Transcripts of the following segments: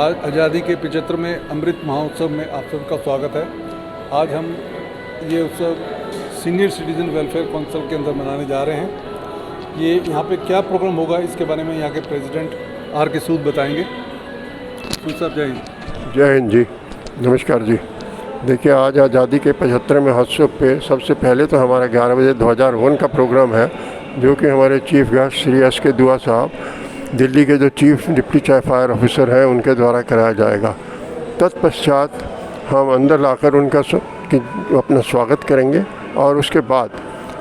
आज आज़ादी के 75वें अमृत महोत्सव में आप सबका स्वागत है। आज हम ये उत्सव सीनियर सिटीज़न वेलफेयर काउंसिल के अंदर मनाने जा रहे हैं। ये यहाँ पे क्या प्रोग्राम होगा इसके बारे में यहाँ के प्रेसिडेंट आर के सूद बताएंगे। सूद साहब जय हिंद। जय हिंद जी, नमस्कार जी। देखिए, आज आज़ादी के 75वें महोत्सव पे सबसे पहले तो हमारा 11 बजे ध्वजारोहण का प्रोग्राम है, जो कि हमारे चीफ गेस्ट श्री एस के दुआ साहब, दिल्ली के जो चीफ डिप्टी फायर ऑफिसर हैं, उनके द्वारा कराया जाएगा। तत्पश्चात हम अंदर लाकर उनका अपना स्वागत करेंगे और उसके बाद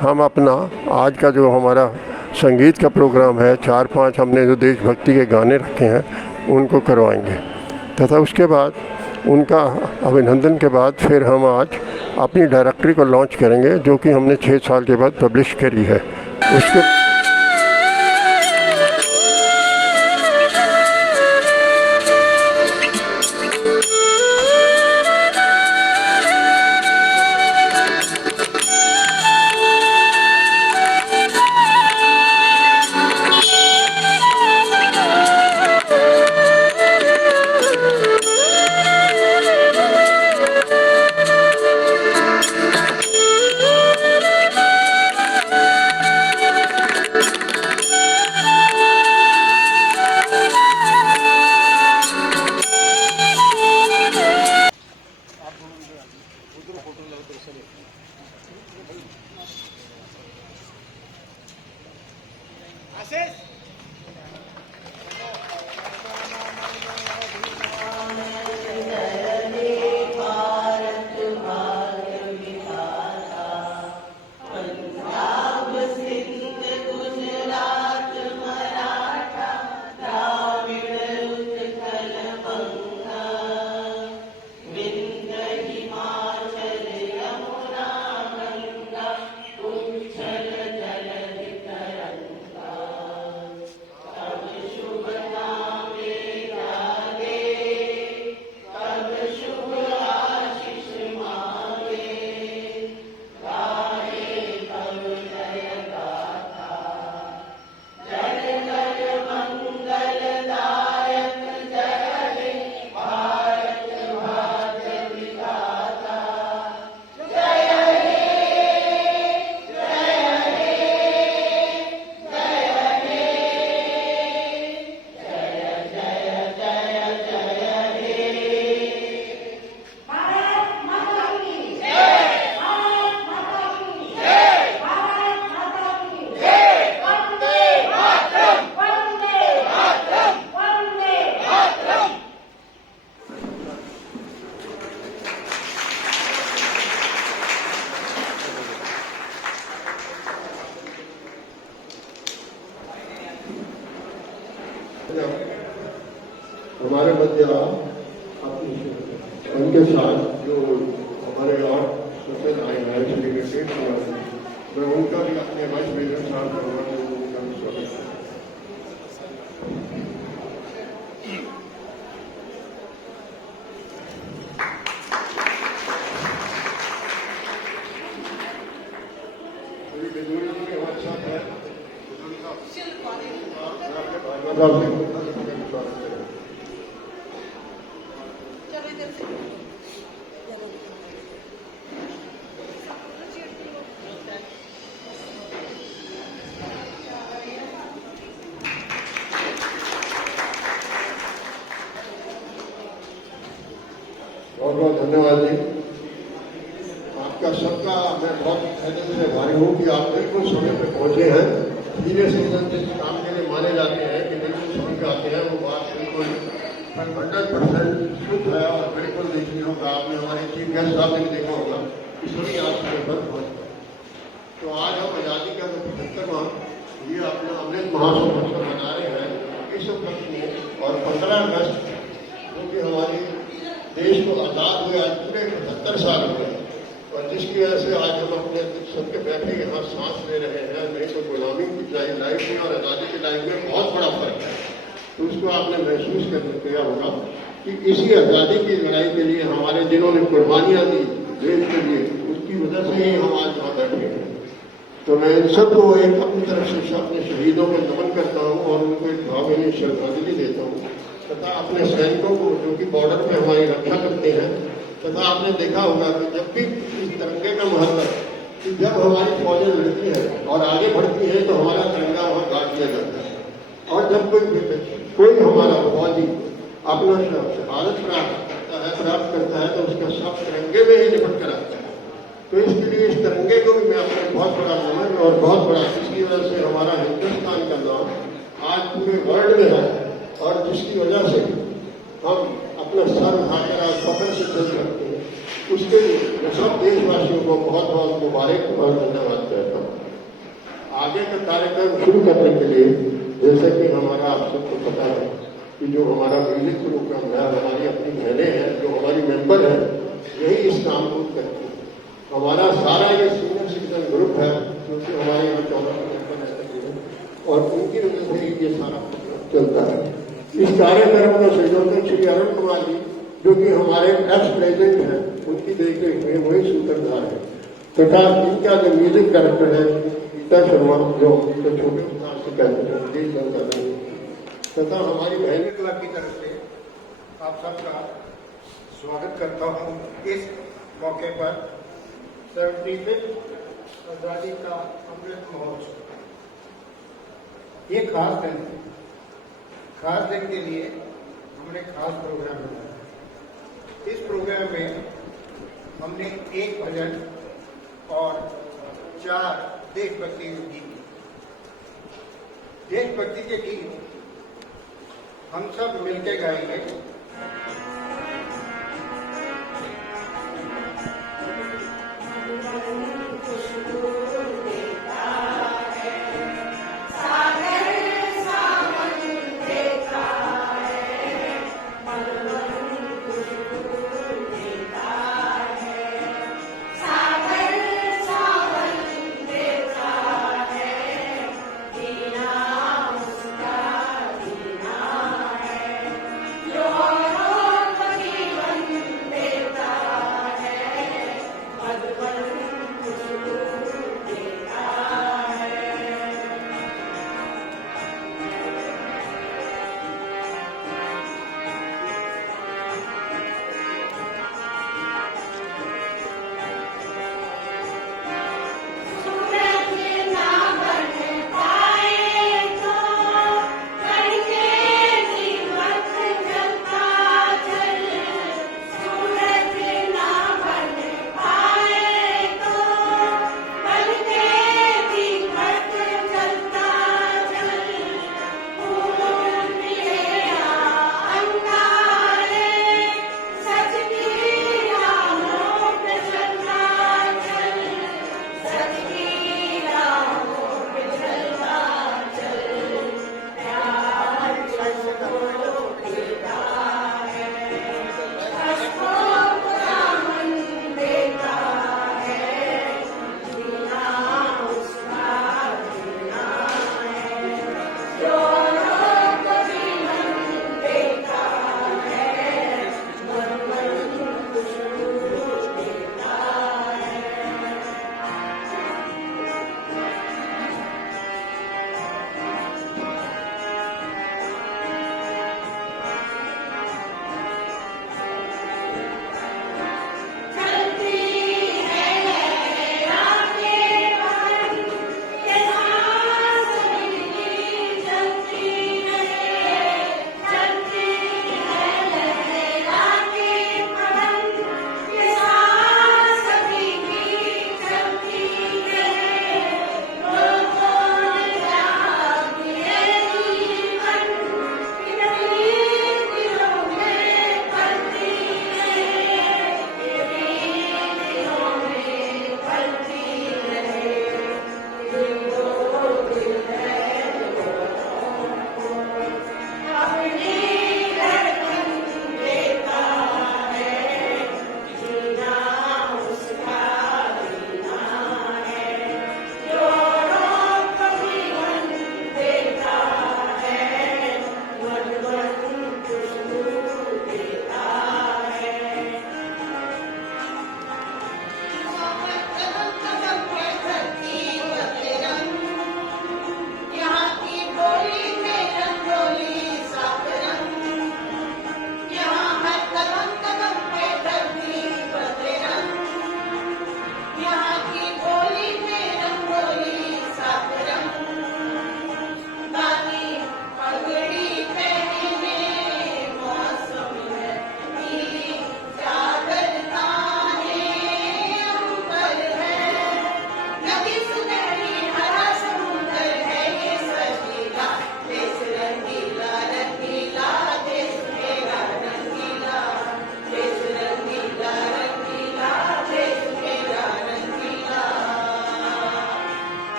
हम अपना आज का जो हमारा संगीत का प्रोग्राम है, 4-5 हमने जो देशभक्ति के गाने रखे हैं उनको करवाएंगे तथा उसके बाद उनका अभिनंदन के बाद फिर हम आज अपनी डायरेक्टरी को लॉन्च करेंगे, जो कि हमने 6 साल के बाद पब्लिश करी है। उसके हमारे मध्य उनके साथ जो हमारे और सदस्य आए हैं, मैं उनका भी अपने वाइस प्रेसिडेंट साहब करूँगा, उनका भी स्वागत है। बहुत बहुत धन्यवाद जी। आपका सबका मैं बहुत धन्यवाद से आभारी हूँ कि आप बिल्कुल समय पर पहुँचे हैं। सीनियर सिटीजन जिस काम के लिए माने जाते हैं कि बिल्कुल समय पे आते हैं, वो बात बिल्कुल 100% शुद्ध है और बिल्कुल देखिए होगा। आपने हमारे चीफ गेस्ट साहब ने भी देखा होगा कि सभी आज समय पर पहुँचते। तो आज हम आज़ादी का 75वां ये अपना अमृत महोत्सव मना रहे हैं इस उपलक्ष्य में। और 15 अगस्त जो कि हमारे देश को आज़ाद हुए आज पूरे 75 साल हुए, और जिसकी वजह से आज हम अपने सबके बैठे यहाँ सांस ले रहे हैं। नहीं तो गुलामी की लाइफ में और आज़ादी की लाइफ में बहुत बड़ा फर्क है। तो उसको आपने महसूस कर किया होगा कि इसी आज़ादी की लड़ाई के लिए हमारे जिन्होंने कुर्बानियाँ दी देश के लिए, उसकी वजह से ही हम आज यहाँ बैठे हैं। तो मैं इन सबको एक अपनी तरफ से अपने शहीदों को नमन करता हूँ और उनको एक भावभीनी श्रद्धांजलि देता हूँ। तथा अपने सैनिकों को जो कि बॉर्डर पे हमारी रक्षा करते हैं। तथा आपने देखा होगा कि जब भी इस तिरंगे का महत्व है कि जब हमारी फौजें लड़ती है और आगे बढ़ती है तो हमारा तिरंगा वहाँ गाड़ दिया जाता है, और जब कोई हमारा फौजी अपना शहादत प्राप्त करता है तो उसका सब तिरंगे में ही निपट कर आता है। तो इसके लिए इस तिरंगे को भी मैं अपने बहुत बड़ा नमन और बहुत बड़ा, जिसकी वजह से हमारा हिंदुस्तान का नाम आज पूरे वर्ल्ड में है और जिसकी वजह से हम अपना सर उठाकर आज फख्र से चल सकते हैं, उसके लिए मैं सब देशवासियों को बहुत बहुत मुबारक और धन्यवाद कहता हूँ। आगे का कार्यक्रम शुरू करने के लिए जैसे कि हमारा आप सबको पता है कि जो हमारा म्यूजिक प्रोग्राम है, हमारी अपनी बहनें हैं जो हमारी मेंबर हैं, यही इस काम को करती है। हमारा सारा ये सीनियर सिटीजन ग्रुप है क्योंकि हमारे यहाँ 14 मेंबर हैं और उनकी वजह से ये सारा चलता है। इस कार्यक्रम का संयोजक श्री अरुण कुमार जी जो कि हमारे एक्स प्रेसिडेंट हैं, उनकी देखरेख में वही सूत्रधार है, तथा इनका जो म्यूजिक डायरेक्टर है गीता शर्मा जो छोटे उदार से कहते हैं देश जनता, तथा हमारी बहन क्लब की तरफ से आप सबका स्वागत करता हूँ इस मौके पर 75th आजादी का अमृत महोत्सव। ये खास दिन है, खास दिन के लिए हमने खास प्रोग्राम बनाया। इस प्रोग्राम में हमने एक भजन और 4 देशभक्ति गीत, देशभक्ति के गीत हम सब मिलकर गाएंगे। Your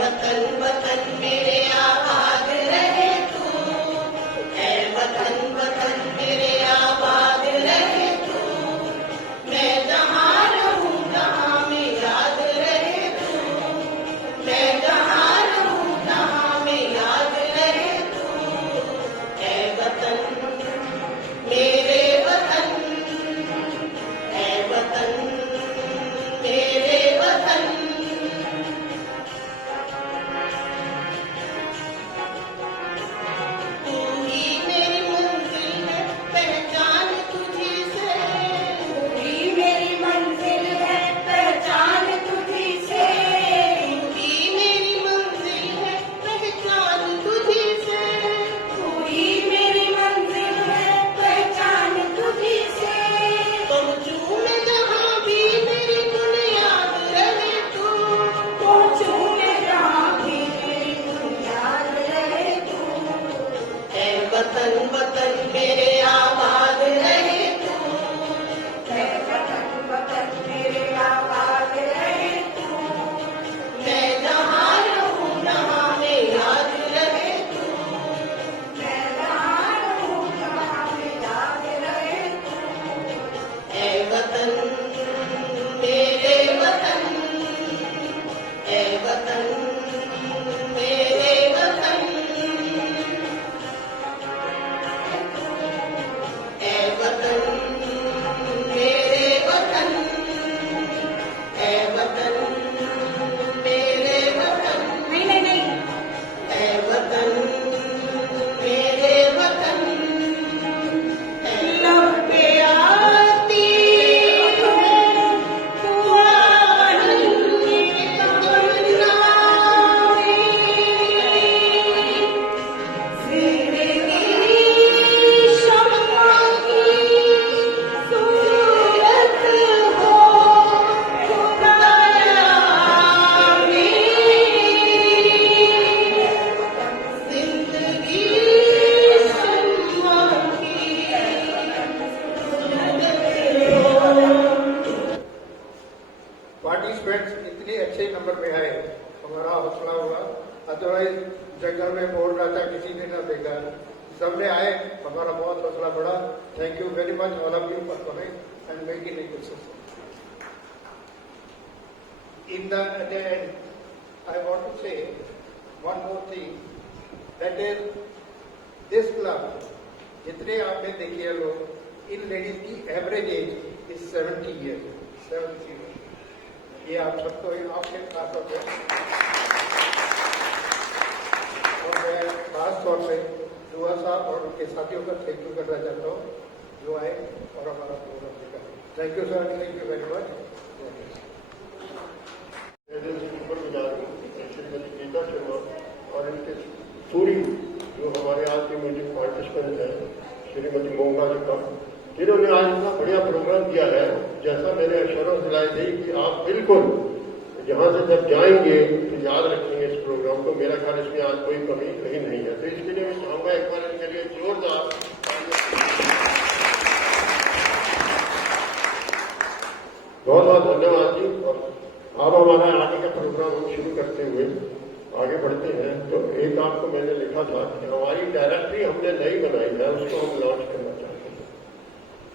वतन वतन मेरे आबाद रहे तू, ऐ वतन वतन मेरे आबाद रहे तू, मैं जहाँ रहूँ जहाँ में याद रहे तू, मैं जहाँ रहूँ जहाँ में याद रहे तू, ऐ वतन मेरे वतन, ऐ वतन मेरे वतन। स्टूडेंट्स इतनी अच्छे नंबर में आए, हमारा हौसला हुआ। अदरवाइज जंगल में बोल रहा था, किसी ने ना देखा, सबने आए, हमारा बहुत हौसला बढ़ा। Thank you very much all of you for coming and making it successful. In the end, I want to say one more thing, that is this club, जितने आपने देखे हैं लोग, इन लेडीज की एवरेज एज इज 70 ईयर्स, 70। ये आप सबको आपके खास तौर पर, और मैं खास तौर से दुआ साहब और उनके साथियों का थैंक यू करना चाहता हूँ जो आए और हमारा प्रोग्राम देखा। Thank you sir, thank you very much. Shrimati Geeta Sharma और इनके पूरी जो हमारे आज के मीटिंग पार्टिसिपेंट हैं, श्रीमती मोंगा जी का, जिन्होंने आज इतना बढ़िया प्रोग्राम किया है। जैसा मैंने अशरफ दिलाई थी कि आप बिल्कुल यहाँ से जब जाएंगे तो याद रखेंगे इस प्रोग्राम को। मेरा ख्याल इसमें आज कोई कमी कहीं नहीं है, तो इसके लिए मैं चाहूंगा एक बार इनके लिए जोरदार बहुत बहुत धन्यवाद जी। और अब हमारा आगे का प्रोग्राम हम शुरू करते हुए आगे बढ़ते हैं। तो एक आपको मैंने लिखा था कि हमारी डायरेक्टरी हमने नई बनाई है, उसको हम लॉन्च करना चाहते हैं।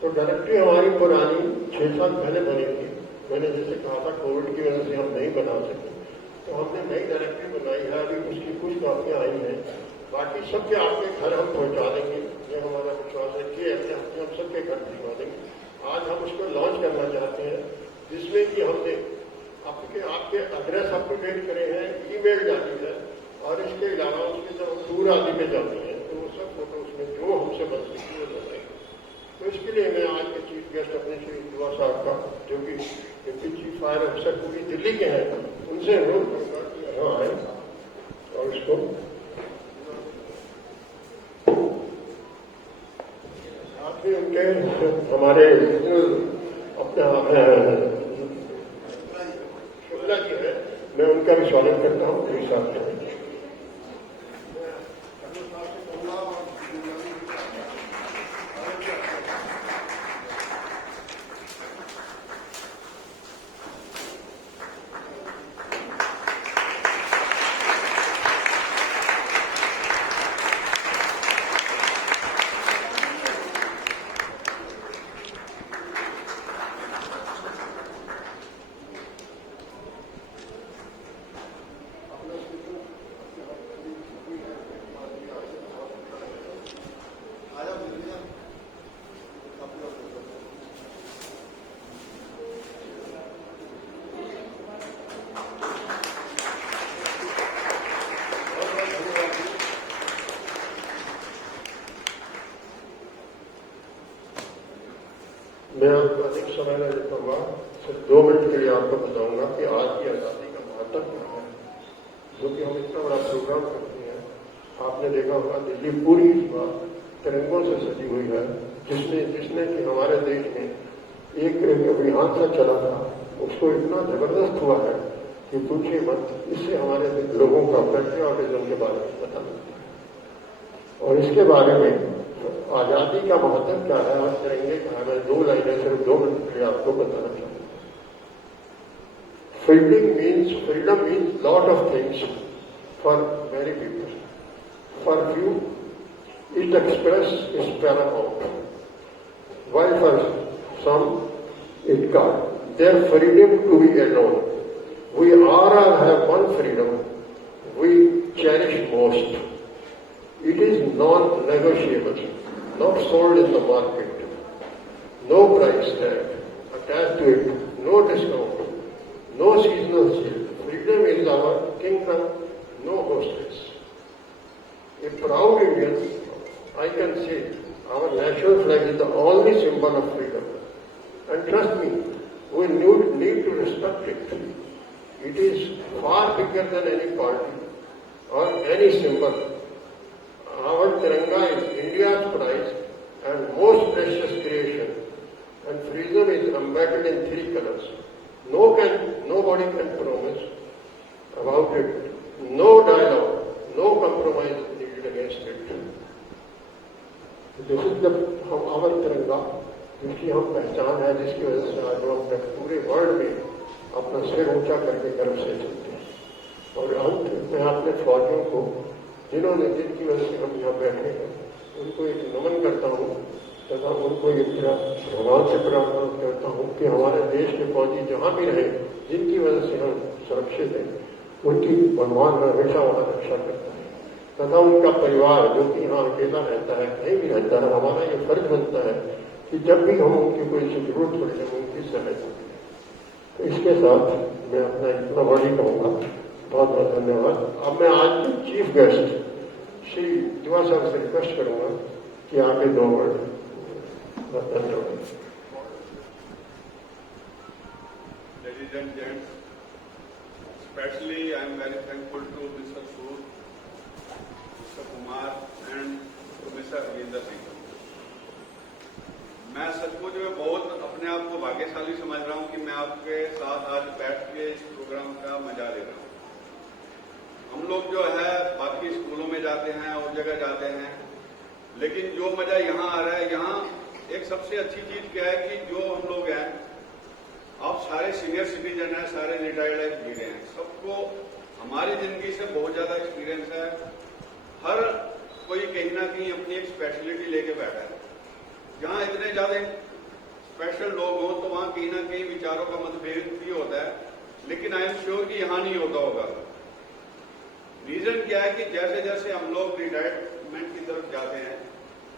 तो डायरेक्टरी हमारी पुरानी 6 साल पहले बनी थी। मैंने जैसे कहा था कोविड की वजह से हम नहीं बना सके, तो हमने नई डायरेक्टरी बनाई है। अभी उसकी कुछ कॉपियां आई हैं, बाकी सबके आपके घर हम पहुंचा देंगे। ये हमारा विश्वास है कि ऐसे हम सबके घर भिजवा देंगे। आज हम उसको लॉन्च करना चाहते हैं, जिसमें कि हमने आपके एड्रेस अप टू डेट करे हैं, ईमेल डाली है, और इसके अलावा उसमें जब हम टूर आदि में जाते हैं तो वो सब फोटो उसमें जो हमसे बन सकती है बनाएंगे। तो इसके लिए मैं आज के चीफ गेस्ट अपने श्री दुआ साहब का, जो कि डिप्टी चीफ फायर ऑफिसर पूरी दिल्ली के हैं, उनसे अनुरोध करूंगा कि यहाँ आए और इसको साथ ही उनके हमारे अपने जी है, मैं उनका भी स्वागत करता हूँ मेरे साथ में। मैं आपको अधिक समय नहीं देता, सिर्फ 2 मिनट के लिए आपको बताऊंगा कि आज की आजादी का महत्व क्या है, जो कि हम इतना बड़ा प्रोग्राम करते हैं। आपने देखा होगा दिल्ली पूरी इस बार तिरंगों से सजी हुई है, जिसने कि हमारे देश में एक अभियान सा चला था, उसको इतना जबरदस्त हुआ है कि पूछिए मत। इससे हमारे लोगों का पेट्रियटिज्म के बारे में पता लगता है। और इसके बारे में आजादी का महत्व क्या है और तिरंगे का है, मैं 2 लाइनें सिर्फ 2 मिनट के लिए आपको बताना चाहूंगा। Freedom means lot of things for many people, for few it express is Paramount, while for some it can't. Their freedom to be alone. We all have one freedom we cherish most. It is non-negotiable, not sold in the market, no price tag attached to it, no discount, no seasonal sale. Freedom is our kingdom, no hostess. A proud Indian, I can say, our national flag is the only symbol of freedom. And trust me, we need to respect it. It is far bigger than any party or any symbol. Our Tiranga is India's prize and most precious creation, and freedom is embedded in 3 colors. Nobody can promise about it. No dialogue, no compromise needed against it. This is our Tiranga, जिसकी हम पहचान है, जिसकी वजह से आज हम पूरे वर्ल्ड में अपना सिर ऊंचा करके गर्व से चलते हैं। और अंत में अपने फौजियों को जिनकी वजह से हम यहाँ बैठे हैं उनको एक नमन करता हूँ तथा उनको एक भगवान से प्रार्थना करता हूँ कि हमारे देश के फौजी जहाँ भी रहे जिनकी वजह से हम सुरक्षित हैं उनकी भगवान हमेशा वहाँ रक्षा करता है तथा उनका परिवार जो कि यहाँ अकेला रहता है कहीं भी रहता है हमारा ये फर्ज बनता है कि जब भी हम उनकी कोई सी जरूरत पड़े हम उनकी सहायता करें। तो इसके साथ मैं अपना इतना वर्ड कहूँगा। बहुत बहुत धन्यवाद। अब मैं आज के चीफ गेस्ट श्री दिवा साहब से रिक्वेस्ट करूंगा कि आगे 2 वर्ड। धन्यवाद। Ladies and gents, especially I am very thankful to Mr. Sood, Mr. Kumar and to Mr. Arvinder Singh. मैं सचमुच में बहुत अपने आप को भाग्यशाली समझ रहा हूं कि मैं आपके साथ आज बैठ के इस प्रोग्राम का मजा ले रहा हूं। हम लोग जो है बाकी स्कूलों में जाते हैं और जगह जाते हैं, लेकिन जो मजा यहाँ आ रहा है, यहाँ एक सबसे अच्छी चीज क्या है कि जो हम लोग हैं, आप सारे सीनियर सिटीजन हैं, सारे रिटायर्ड हीरे हैं, सबको हमारी जिंदगी से बहुत ज्यादा एक्सपीरियंस है। हर कोई कहीं ना कहीं अपनी एक स्पेशलिटी लेके बैठा है। जहां इतने ज्यादा स्पेशल लोग हों तो वहां कहीं ना कहीं विचारों का मतभेद भी होता है, लेकिन आई एम श्योर कि यहां नहीं होता होगा। रीजन क्या है कि जैसे जैसे हम लोग रिटायरमेंट की तरफ जाते हैं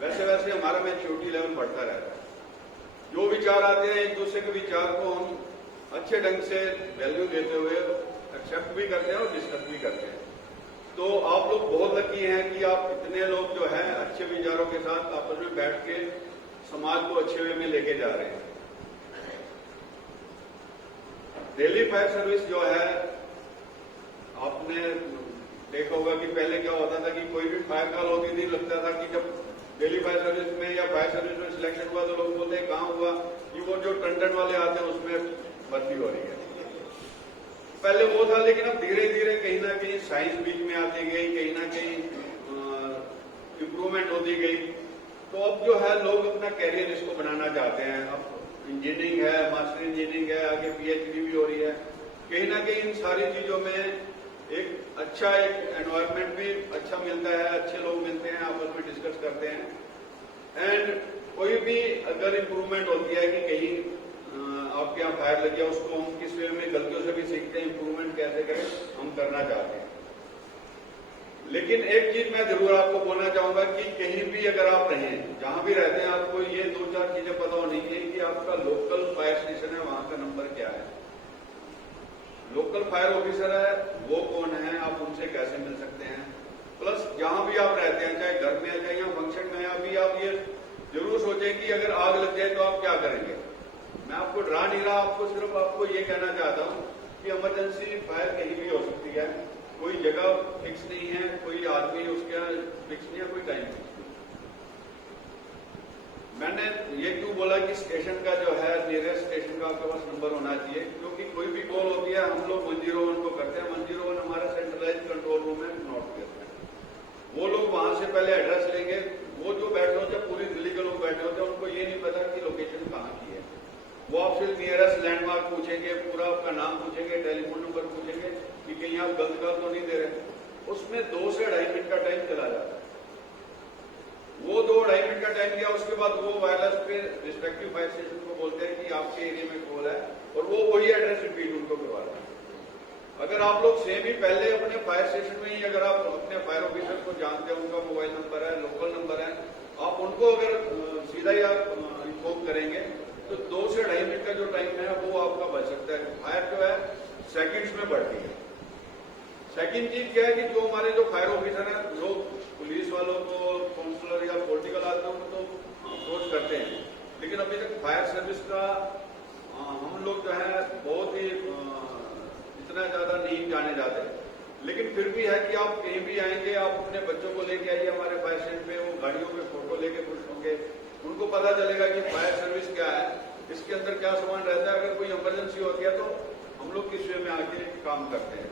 वैसे वैसे हमारा मैच्योरिटी लेवल बढ़ता रहता है। जो विचार आते हैं एक दूसरे के विचार को हम अच्छे ढंग से वैल्यू देते हुए एक्सेप्ट भी करते हैं और डिस्कस भी करते हैं। तो आप लोग बहुत लकी हैं कि आप इतने लोग जो है अच्छे विचारों के साथ आपस में बैठ के समाज को अच्छे वे में लेके जा रहे हैं। दिल्ली फायर सर्विस जो है, आपने देखा होगा कि पहले क्या होता था कि कोई भी फायर कॉल होती थी, लगता था कि जब दिल्ली फायर सर्विस में या फायर सर्विस में सिलेक्शन हुआ तो लोग बोलते हैं कहाँ हुआ, कि वो जो टंडन वाले आते हैं उसमें भर्ती हो रही है। पहले वो था, लेकिन अब धीरे धीरे कहीं ना कहीं साइंस बीच में आती गई, कहीं ना कहीं इम्प्रूवमेंट होती गई। तो अब जो है लोग अपना कैरियर इसको बनाना चाहते हैं। अब इंजीनियरिंग है, मास्टर इंजीनियरिंग है, आगे पीएचडी भी हो रही है। कहीं ना कहीं इन सारी चीजों में एक अच्छा एक एनवायरनमेंट भी अच्छा मिलता है, अच्छे लोग मिलते हैं, आपस में डिस्कस करते हैं। एंड कोई भी अगर इम्प्रूवमेंट होती है कि कहीं आपके यहाँ फायर लग गया, उसको हम किस वे में गलतियों से भी सीखते हैं, इम्प्रूवमेंट कैसे करें, हम करना चाहते हैं। लेकिन एक चीज मैं जरूर आपको बोलना चाहूंगा कि कहीं भी अगर आप रहें, जहां भी रहते हैं, आपको ये 2-4 चीजें पता होनी चाहिए कि आपका लोकल फायर स्टेशन है, वहां का नंबर क्या है, लोकल फायर ऑफिसर है वो कौन है, आप उनसे कैसे मिल सकते हैं। प्लस जहां भी आप रहते हैं, चाहे घर में है चाहे यहाँ फंक्शन में है, अभी आप ये जरूर सोचें कि अगर आग लग जाए तो आप क्या करेंगे। मैं आपको डरा नहीं रहा, सिर्फ आपको ये कहना चाहता हूँ कि इमरजेंसी फायर कहीं भी हो सकती है, कोई जगह फिक्स नहीं है, कोई आदमी उसका फिक्स नहीं है, कोई टाइम फिक्स नहीं। मैंने ये क्यों बोला कि स्टेशन का जो है नियरेस्ट स्टेशन का आपके पास नंबर होना चाहिए, क्योंकि कोई भी कॉल होती है हम लोग 101 को करते हैं। 101 हमारा सेंट्रलाइज कंट्रोल रूम में नोट करते हैं। वो लोग वहां से पहले एड्रेस लेंगे। वो जो बैठे होते हैं, पूरी दिल्ली के लोग बैठे होते हैं, उनको ये नहीं पता कि लोकेशन कहाँ की है। वो आपसे नियरेस्ट लैंडमार्क पूछेंगे, पूरा आपका नाम पूछेंगे, टेलीफोन नंबर पूछेंगे कि कहीं आप गलत कॉल तो नहीं दे रहे। उसमें 2 से 2.5 मिनट का टाइम चला जाता है। वो 2-2.5 मिनट का टाइम दिया, उसके बाद वो वायरलेस पे रिस्पेक्टिव फायर स्टेशन को बोलते हैं कि आपके एरिया में कॉल है, और वो वही एड्रेस रिपीट उनको करवाता है। अगर आप लोग सेम ही पहले अपने फायर स्टेशन में ही अगर आप अपने फायर ऑफिसर को जानते हैं, उनका मोबाइल नंबर है, लोकल नंबर है, आप उनको अगर सीधा ही आप इन्फॉर्म करेंगे तो 2 से 2.5 मिनट का जो टाइम है वो आपका बच सकता है। फायर जो है सेकंड्स में बढ़ती है। सेकंड चीज क्या है कि जो हमारे जो फायर ऑफिसर हैं, लोग पुलिस वालों को, काउंसलर या पॉलिटिकल आदमियों को तो अप्रोच करते हैं, लेकिन अभी तक फायर सर्विस का हम लोग जो है बहुत ही इतना ज्यादा नहीं जाने जाते। लेकिन फिर भी है कि आप कहीं भी आएंगे, आप अपने बच्चों को लेके आइए हमारे फायर स्टेशन पे, वो गाड़ियों पे फोटो लेके खुश होंगे, उनको पता चलेगा कि फायर सर्विस क्या है, इसके अंदर क्या सामान रहता है। अगर कोई इमरजेंसी होती है तो हम लोग किस वे में आके काम करते हैं।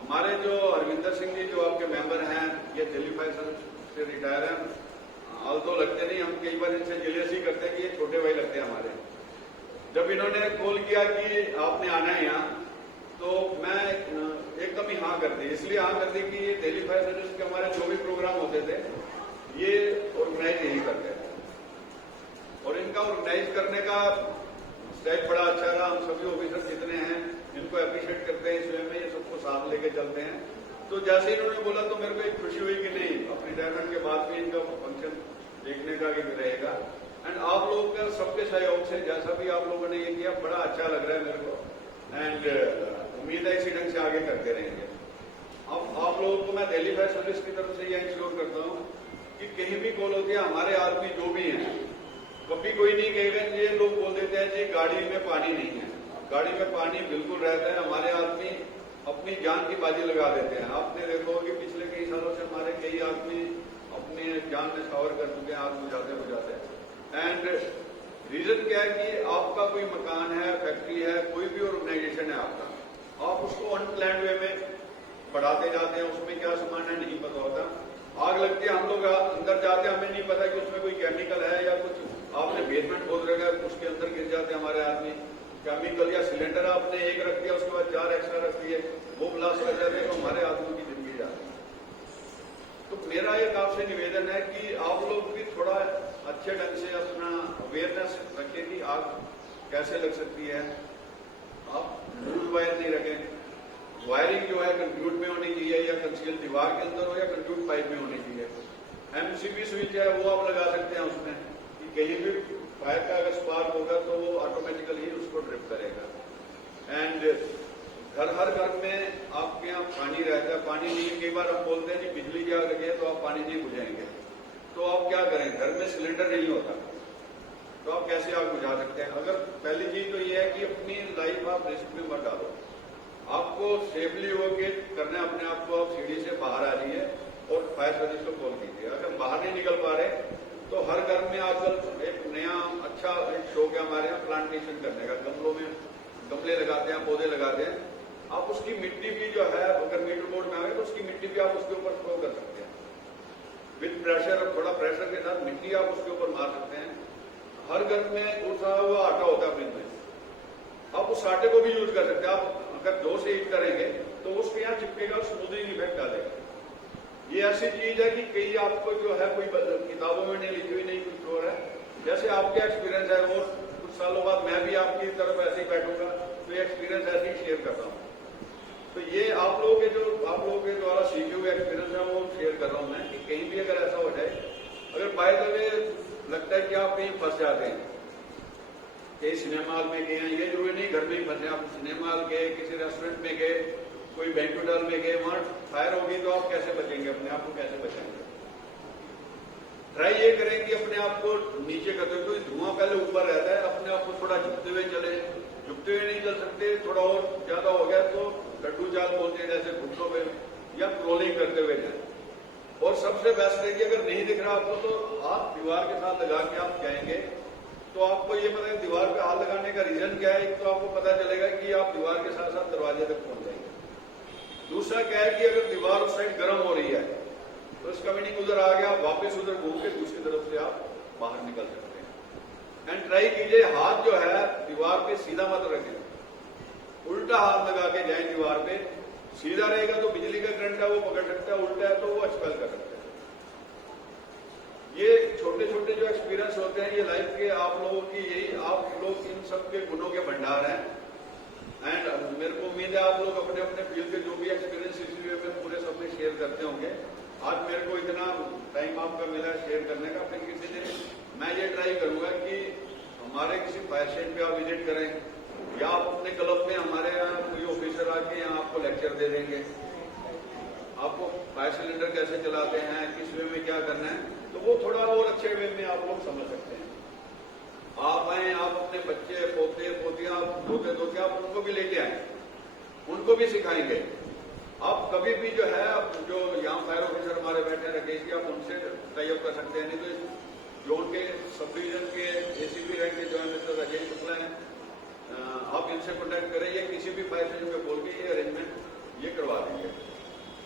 हमारे जो अरविंदर सिंह जी जो आपके मेंबर हैं, ये दिल्ली फायर सर्विस से रिटायर हैं। ऑल तो लगते नहीं, हम कई बार इनसे जेलियस ही करते हैं कि ये छोटे भाई लगते हैं हमारे। जब इन्होंने कॉल किया कि आपने आना है यहाँ, तो मैं एकदम ही हाँ कर दी। इसलिए हाँ कर दी कि ये दिल्ली फायर सर्विस के हमारे जो भी प्रोग्राम होते थे ये ऑर्गेनाइज यही करते थे, और इनका ऑर्गेनाइज करने का स्टेप बड़ा अच्छा रहा। हम सभी ऑफिसर जितने हैं इनको अप्रिशिएट करते हैं, इसमें ये सबको साथ लेके चलते हैं। तो जैसे इन्होंने बोला तो मेरे को एक खुशी हुई कि नहीं, अपनी रिटायरमेंट के बाद भी इनका फंक्शन देखने का भी रहेगा। एंड आप लोगों का सबके सहयोग से जैसा भी आप लोगों ने ये किया बड़ा अच्छा लग रहा है मेरे को, एंड उम्मीद है इसी ढंग से आगे करते रहेंगे। अब आप लोगों को मैं दिल्ली फायर सर्विस की तरफ से यह इंश्योर करता हूँ कि कहीं भी कॉल होती है, हमारे आदमी जो भी हैं, कभी कोई नहीं कहेगा। ये लोग बोल देते हैं जी गाड़ी में पानी नहीं है, गाड़ी में पानी बिल्कुल रहता है। हमारे आदमी अपनी जान की बाजी लगा देते हैं। आपने देखो कि पिछले कई सालों से हमारे कई आदमी अपनी जान में शावर कर चुके हैं, आग बुझाते। एंड रीजन क्या है कि आपका कोई मकान है, फैक्ट्री है, कोई भी ऑर्गेनाइजेशन है आपका, आप उसको अनप्लान्ड वे में बढ़ाते जाते हैं, उसमें क्या सामान है नहीं पता होता। आग लगती है, हम लोग अंदर जाते हैं, हमें नहीं पता कि उसमें कोई केमिकल है या कुछ आपने बेसमेंट खोद रखा है, उसके अंदर गिर जाते हैं हमारे आदमी। केमिकल या सिलेंडर आपने एक रख दिया, उसके बाद 4 एक्स्ट्रा रख दिए, वो ब्लास्ट कर जाते हैं, तो हमारे आदमियों की जिंदगी जाती है। तो मेरा एक आपसे निवेदन है कि आप लोग भी थोड़ा अच्छे ढंग से अपना अवेयरनेस रखें कि आग कैसे लग सकती है। आप लूज वायर नहीं रखें, वायरिंग जो है कंड्यूट में होनी चाहिए, या कंसील दीवार के अंदर हो या कंड्यूट पाइप में होनी चाहिए। एमसीबी स्विच है वो आप लगा सकते हैं उसमें, कि कहीं भी फायर का अगर स्पार्क होगा तो वो ऑटोमेटिकली उसको ड्रिप करेगा। एंड हर घर में आपके यहाँ पानी रहता है, पानी नहीं, कई बार हम बोलते हैं कि बिजली की आग लगी है तो आप पानी नहीं बुझाएंगे, तो आप क्या करें, घर में सिलेंडर नहीं होता तो आप कैसे आग बुझा सकते हैं। अगर पहली चीज तो ये है कि अपनी लाइफ आप रिस्क में मत डालो, आपको सेफली होके करना है अपने आप को। आप सीढ़ी से बाहर आ जाइए और फायर सर्विस को कॉल कीजिए। अगर बाहर नहीं निकल पा रहे तो हर घर में आजकल एक नया अच्छा एक शौक है हमारे यहाँ प्लांटेशन करने का। गमलों में गमले लगाते हैं, पौधे लगाते हैं। आप उसकी मिट्टी भी जो है, अगर मीटर बोर्ड में आए तो उसकी मिट्टी भी आप उसके ऊपर थ्रो कर सकते हैं विद प्रेशर। थोड़ा प्रेशर के साथ मिट्टी आप उसके ऊपर मार सकते हैं। हर घर में उठा हुआ आटा होता है फ्रिज में, आप उस आटे को भी यूज कर सकते हैं। आप अगर 2 से 1 करेंगे तो उसके यहाँ चिपकेगा और स्मूथिंग इफेक्ट डालेगा। ये ऐसी चीज है कि कई आपको जो है कोई किताबों में नहीं लिखी हुई, नहीं कुछ और है। जैसे आपके एक्सपीरियंस है, और कुछ सालों बाद मैं भी आपकी तरफ ऐसे ही बैठूंगा तो ये एक्सपीरियंस ऐसे ही शेयर करता हूँ। तो ये आप लोगों के द्वारा सीखे हुए एक्सपीरियंस है वो शेयर कर रहा हूँ मैं, कि कहीं भी अगर ऐसा हो जाए, अगर बाय द वे लगता है कि आप कहीं फंस जाते हैं, कहीं सिनेमा हॉल में गए हैं, ये जरूरी नहीं घर में ही फंसे, आप सिनेमा हॉल गए, किसी रेस्टोरेंट में गए, कोई बैंक्वेट हॉल में गए, वहां फायर होगी तो आप कैसे बचेंगे, अपने आप को कैसे बचाएंगे। ट्राई ये करें कि अपने आप को नीचे करते हुए, क्योंकि धुआं पहले ऊपर रहता है, अपने आप को थोड़ा झुकते हुए चले। झुकते हुए नहीं चल सकते, थोड़ा और ज्यादा हो गया तो लड्डू चाल बोलते हैं, जैसे घुटनों पे या क्रोलिंग करते हुए जाए। और सबसे बेस्ट है कि अगर नहीं दिख रहा आपको तो आप दीवार के साथ लगा के आप जाएंगे तो आपको ये पता है दीवार पे हाथ लगाने का रीजन क्या है। एक तो आपको पता चलेगा कि आप दीवार के साथ साथ दरवाजे तक पहुंच जाएंगे। दूसरा क्या है कि अगर दीवार उस साइड गर्म हो रही है तो इसका मीनिंग उधर आ गया, आप वापस उधर घूम के दूसरी तरफ से आप बाहर निकल सकते हैं। एंड ट्राई कीजिए हाथ जो है दीवार पे सीधा मत रखें, उल्टा हाथ लगा के जाए दीवार पे। सीधा रहेगा तो बिजली का करंट है वो पकड़ सकता है, उल्टा है तो वो एक्सपेल कर सकता है। ये छोटे छोटे जो एक्सपीरियंस होते हैं ये लाइफ के आप लोगों की, यही आप लोग इन सब के गुणों के भंडार हैं। एंड मेरे को उम्मीद है आप लोग अपने अपने फील्ड के जो भी एक्सपीरियंस इसी में पूरे सब में शेयर करते होंगे। आज मेरे को इतना टाइम आपका मिला शेयर करने का, फिर किसी दिन मैं ये ट्राई करूंगा कि हमारे किसी फायर स्टेशन पे आप विजिट करें, या आप अपने क्लब में हमारे यहाँ कोई ऑफिसर आके यहाँ आपको लेक्चर दे देंगे, आपको फायर सिलेंडर कैसे चलाते हैं, किस वे में क्या करना है, तो वो थोड़ा और अच्छे वे में आप लोग समझ सकते हैं। आप आए, आप अपने बच्चे, पोते पोतियां, दोते आप उनको भी लेके आए, उनको भी सिखाएंगे। आप कभी भी जो है जो यहाँ फायर ऑफिसर हमारे बैठे रखे कि आप उनसे टाइप कर सकते हैं। नहीं तो जो उनके सब डिवीजन के एसीपी रैंक के जो है मिस्टर राजेश शुक्ला हैं, आप इनसे कॉन्टेक्ट करें या किसी भी फायर स्टेशन में बोल के ये अरेंजमेंट ये करवा देंगे।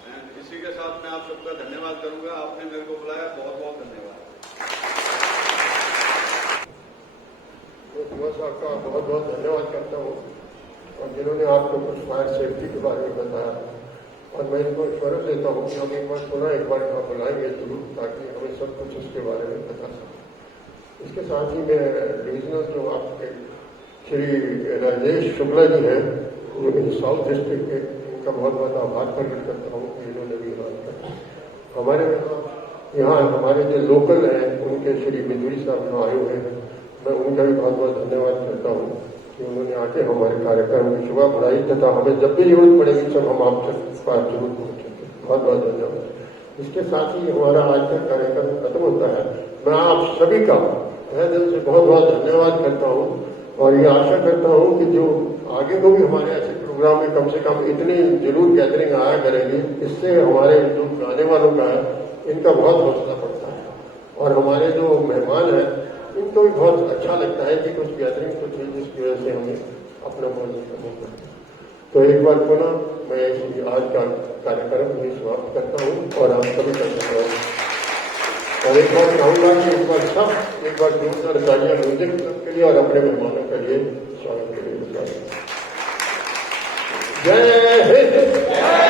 एंड इसी के साथ मैं आप सबका धन्यवाद करूंगा। आपने मेरे को बुलाया, बहुत बहुत धन्यवाद। युवा साहब का बहुत बहुत धन्यवाद करता हूँ और जिन्होंने आपको कुछ फायर सेफ्टी के बारे में बताया। और मैं इनको इश्वरत देता हूँ कि हम एक बार पुनः एक बार यहाँ बुलाएंगे जरूर, ताकि हमें सब कुछ इसके बारे में बता सकें। इसके साथ ही मैं डिविजनल जो आपके श्री राजेश शुक्ला जी हैं, जो साउथ डिस्ट्रिक्ट के, इनका बहुत बहुत आभार प्रकट करता हूँ कि इन्होंने भी हमारे यहाँ हमारे जो लोकल हैं उनके श्री बिजुरी साहब जो आए हुए हैं, मैं उनका भी बहुत बहुत धन्यवाद करता हूँ कि उन्होंने आके हमारे कार्यक्रम की शोभा बढ़ाई तथा हमें जब भी जरूरत पड़ेगी सब हम आप तक पास जरूर पहुँचेंगे। बहुत बहुत धन्यवाद। इसके साथ ही हमारा आज का कार्यक्रम खत्म होता है। मैं आप सभी का तहे दिल से बहुत बहुत धन्यवाद करता हूँ और ये आशा करता हूँ कि जो आगे को भी हमारे ऐसे प्रोग्राम में कम से कम इतनी जरूर गैदरिंग आया करेगी। इससे हमारे जो गाने वालों का है इनका बहुत हौसला बढ़ता है और हमारे जो मेहमान हैं इनको भी बहुत अच्छा लगता है कि कुछ गैदरिंग कुछ है जिसकी वजह से हमें अपना बोलने का मौका है। तो एक बार पुनः मैं आज का कार्यक्रम भी समाप्त करता हूँ और आप सभी का धन्यवाद। और एक बार चाहूंगा कि एक बार सब एक बार जोरदार तालियां म्यूजिक के लिए और अपने मेहमानों के लिए स्वागत के लिए। जय हिंद।